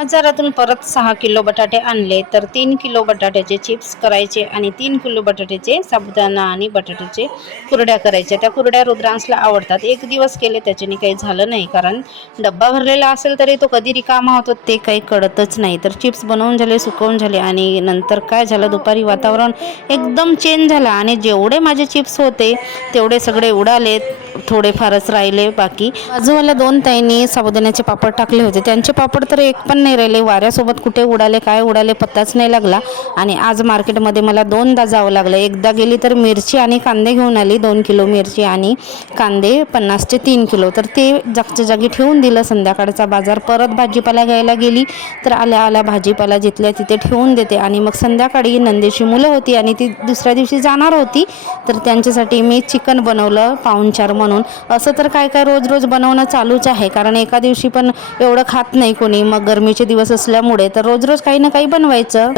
बाजारातून परत 6 किलो बटाटे आणले तर 3 किलो बटाट्याचे चिप्स करायचे आणि 3 किलो बटाट्याचे साबुदाणा आणि बटाट्याचे कुरड्या करायच्या। त्या कुरड्या रुद्रांशला आवडतात। एक दिवस केले त्याच्याने काही झालं नाही, कारण डब्बा भरलेला असेल तरी तो कधी रिकामा होतो ते काही कळतच नाही। तर चिप्स बनवून झाले, सुकवून झाले आणि नंतर काय झालं, दुपारी वातावरण एकदम चेंज झालं आणि जेवढे माझे चिप्स होते तेवढे सगळे उडाले, थोडेफारच राहिले बाकी। बाजूवाल्या 2 ताईंनी साबुदाण्याचे पापड टाकले होते, त्यांचे पापड तर एक पण नाही राहिले, वाऱ्यासोबत कुठे उडाले काय उडाले पत्ताच नाही लागला। आणि आज मार्केटमध्ये मला 2दा जावं लागलं। एकदा गेली तर मिरची आणि कांदे घेऊन आली, 2 किलो मिरची आणि कांदे 50चे 3 किलो, तर ते जागच्या जागी ठेवून दिलं। संध्याकाळचा बाजार परत भाजीपाला घ्यायला गेली तर आल्या आल्या भाजीपाला जिथल्या तिथे ठेवून देते आणि मग संध्याकाळी नंदेची मुलं होती आणि ती दुसऱ्या दिवशी जाणार होती, तर त्यांच्यासाठी मी चिकन बनवलं पाहुणचार म्हणून। असं तर काय काय रोज रोज बनवणं चालूच आहे, कारण एका दिवशी पण एवढं खात नाही कोणी, मग गरमीचे दिवस असल्यामुळे तर रोज रोज काही ना काही बनवायचं।